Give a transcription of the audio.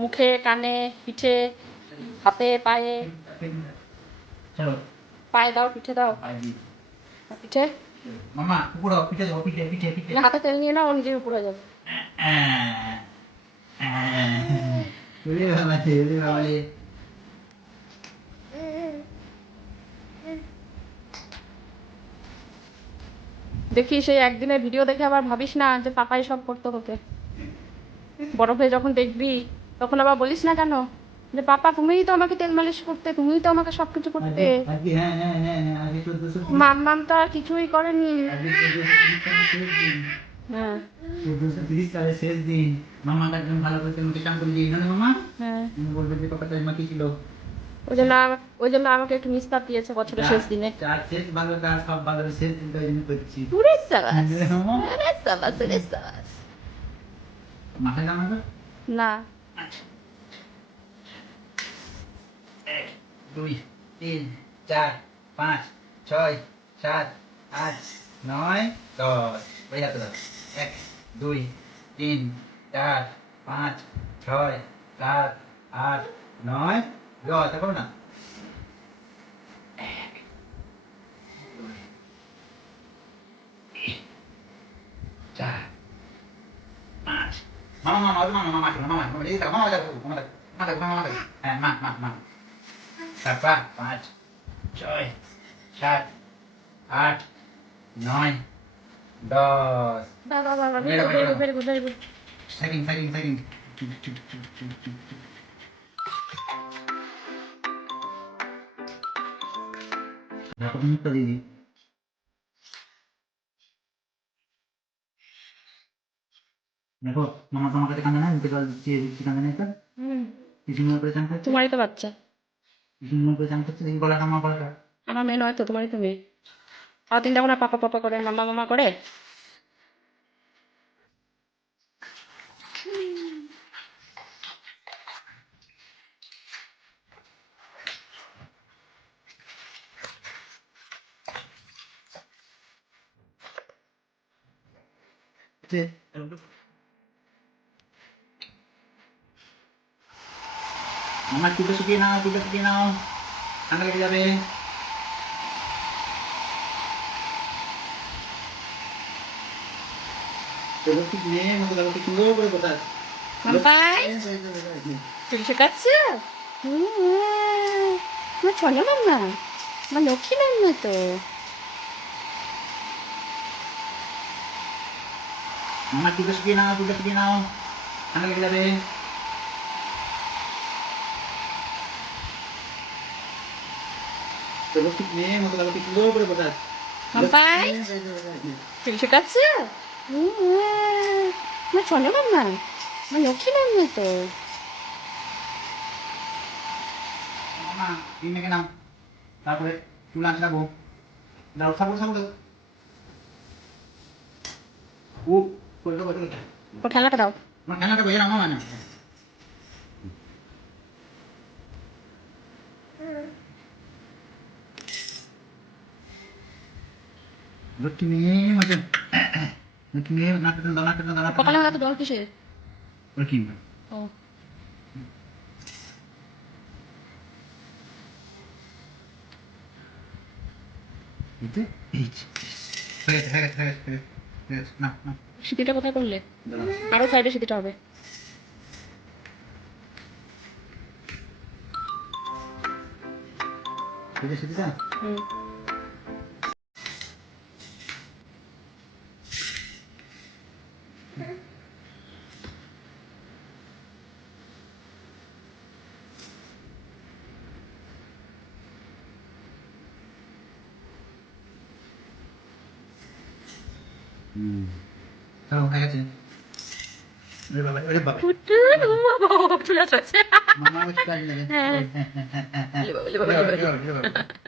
মুখে কানে পিঠে হাতে পায়ে। পায়ে দাও পিঠে দাও। পিঠে? মামা উপরে পিঠে দেবো পিঠে পিঠে পিঠে। হাতে তেল নিয়ে নাও ও নিজের উপরে যাবে। দেখি সেই একদিনের ভিডিও দেখে আবার ভাবিস না যে পাপাই সব করতে হতে বরফে যখন দেখবি তখন আবার বলিস না কেন? যে পাপা তুমিই তো আমাকে তেল মালিশ করতে তুমিই তো আমাকে সব কিছু করতে হ্যাঁ হ্যাঁ হ্যাঁ চোদ্দশো মাম্মাম তো আর কিছুই করেনি। হ্যাঁ। শেষ দিন। মামা ভালো করে মামা হ্যাঁ। বলবে যে পাপা তাই মাকে ছিল? ওই জন্য ওই জন্য আমাকে একটু দিয়েছে বছরের শেষ দিনে। চার শেষ ভালো কাজ সব ভালো শেষ দিনটা ওই জন্য করছি। পুরে সাবাস। পুরে সাবাস পুরে সাবাস। মাথায় জামা না। এক, দুই, তিন, চার, পাঁচ, ছয়, সাত, আট, নয়, দশ। ওই হাতে দাও এক, দুই, তিন, চার, পাঁচ, ছয়, সাত, আট, নয়। দশ দেখো না এক, দুই, তিন, চার পাঁচ মামা মামা মামা মামা মামা মামা এই দেখো মামা দেখো মামা দেখো মামা দেখো মামা দেখো হ্যাঁ মা মা মা তারপর পাঁচ ছয় সাত আট নয় দশ বাহ মেয়েরা, very. Good very good very good দেখো তুমি তো দিদি দেখো মামা তোমার কাছে কান্দে না নিতে জল দিয়ে দিচ্ছি কান্দে না এটা পিছনে করে চান করছে তোমারই তো বাচ্চা। পিছনে করে চান করছে এই গলাটা আমার গলাটা আমার মেয়ে নয় তো তোমারই তো মেয়ে। আর তিন দেখো না পাপা পাপা করে মামা মামা করে। আমার চুলটা শুকিয়ে নাও চুলটা শুকিয়ে নাও ঠান্ডা লেগে যাবে চলো ঠিক নেই মতো দেখো কি সুন্দর করে কোথায় মাম্পাই চুল শেখাচ্ছে আমার ছোট মাম্মা আমার লক্ষ্মী মাম্মা তো আমার লেগে চলো ঠিক নেই মতো দেখো কি সুন্দর করে কোথায় মাম্পাই চুল শেখাচ্ছে আমার ছোট মাম্মা আমার লক্ষ্মী মাম্মা তো না তিন মেখে নাও তারপরে চুল আঁচ রাখব দাও ও খেলাটা দাও আমার খেলাটা নাও মানে লক্ষ্মী মেয়ে মজা লক্ষ্মী মেয়ে নাটক দাও নাটক দাও নাটক সকালে তো জল কিসে ওর কি ও। এতে সিটিটা কোথায় করলে? আরও সাইডে সিটিটা হবে। সেটা সেটা হুম। হুম তাও হয়ে গেছে ওরে বাবা ওরে বাবা পুটু বাবা চলে আসছে Mamá me está হ্যাঁ। ayudando.